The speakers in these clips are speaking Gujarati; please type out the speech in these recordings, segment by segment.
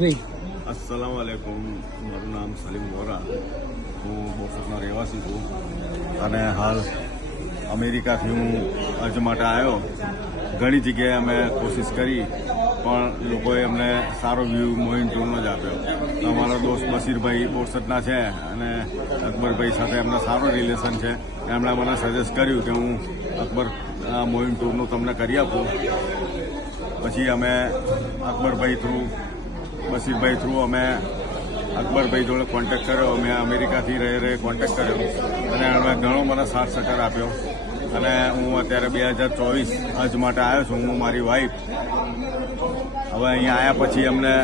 अस्सलाम वालेकुम। મારું નામ સલીમ વોરા, હું બોટાદનો રહેવાસી છું અને હાલ અમેરિકાથી હું હજ માટે આવ્યો. ઘણી જગ્યાએ અમે કોશિશ કરી પણ લોકોએ અમને સારો વ્યૂ મોઇન ટૂરનો જ આપ્યો. અમારા દોસ્ત બશીરભાઈ બોરસદના છે અને અકબરભાઈ સાથે એમને સારો રિલેશન છે. એમણે મને સજેસ્ટ કર્યું કે હું અકબર મોઇન ટૂરનું તમને કરી આપું. પછી અમે અકબરભાઈ થ્રુ બશીરભાઈ થ્રુ અમે અકબરભાઈ જોડે કોન્ટેક્ટ કર્યો. મેં અમેરિકાથી રહે કોન્ટેક્ટ કર્યો અને એમણે ઘણો મને સાથ સહકાર આપ્યો. અને હું અત્યારે 2024 હજ માટે આવ્યો છું, હું મારી વાઈફ. હવે અહીંયા આવ્યા પછી અમને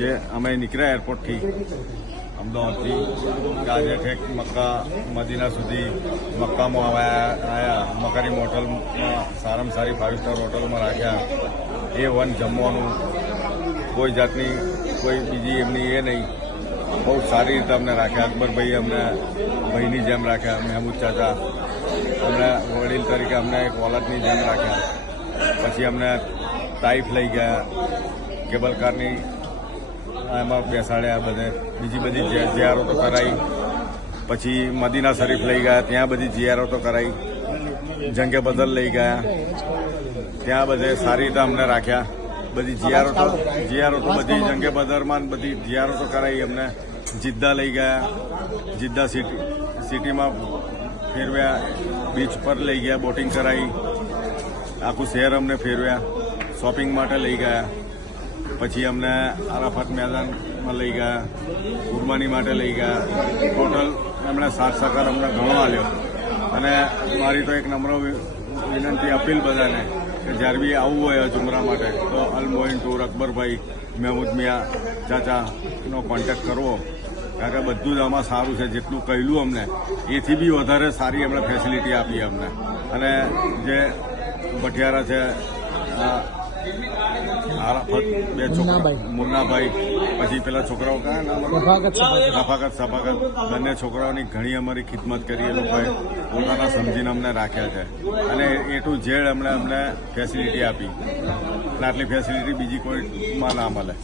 જે અમે નીકળ્યા એરપોર્ટથી અમદાવાદથી આજે ઠેક મક્કા મદીના સુધી મક્કામાં આવ્યા. મકારીમ હોટલમાં સારામાં સારી 5 સ્ટાર હોટલમાં રાખ્યા. A1 જમવાનું, કોઈ જાતની કોઈ બીજી એમની એ નહીં. બહુ સારી રીતે અમને રાખ્યા. અકબરભાઈ અમને ભાઈની જેમ રાખ્યા. મહેમૂદ ચાચા અમને વડીલ તરીકે અમને એક ઓલાદની જેમ રાખ્યા. પછી અમને તાઇફ લઈ ગયા, કેબલ કારની એમાં બેસાડ્યા. બધે બીજી બધી જિયારતો કરાઈ. પછી મદીના શરીફ લઈ ગયા, ત્યાં બધી જિયારતો કરાઈ. જંગે બદલ લઈ ગયા, ત્યાં બધે સારી રીતે અમને રાખ્યા. બધી જિયારતો બધી જંગે બદરમાં બધી જિયારતો કરાવી. અમને જિદ્દા લઈ ગયા, જિદ્દા સિટીમાં ફેરવ્યા, બીચ પર લઈ ગયા, બોટિંગ કરાવી. આખું શહેર અમને ફેરવ્યા, શોપિંગ માટે લઈ ગયા. પછી અમને આરાફાત મેદાનમાં લઈ ગયા, કુરબાની માટે લઈ ગયા. ટોટલ એમણે સાથ સહકાર અમને ઘણો આપ્યો. અને મારી તો એક નમ્ર વિનંતી અપીલ બધાને કે જ્યારે બી આવવું હોય ઉમરા માટે તો અલ મોઇન ટૂર અકબરભાઈ, મહેમૂદ મિયા ચાચાનો કોન્ટેક્ટ કરવો. કારણ કે બધું જ આમાં સારું છે. જેટલું કહેલું અમને એથી બી વધારે સારી એમણે ફેસિલિટી આપી અમને. અને જે ભઠિયારા છે આરાફત, બે છોકરા મુન્નાભાઈ, પછી પેલા છોકરાઓ રફાકત બંને છોકરાઓની ઘણી અમારી ખિદમત કરી. એ લોકોએ પોતાના સમજીને અમને રાખ્યા છે અને એ ટુ ઝેડ અમને ફેસિલિટી આપી. આટલી ફેસિલિટી બીજી કોઈમાં ના મળે.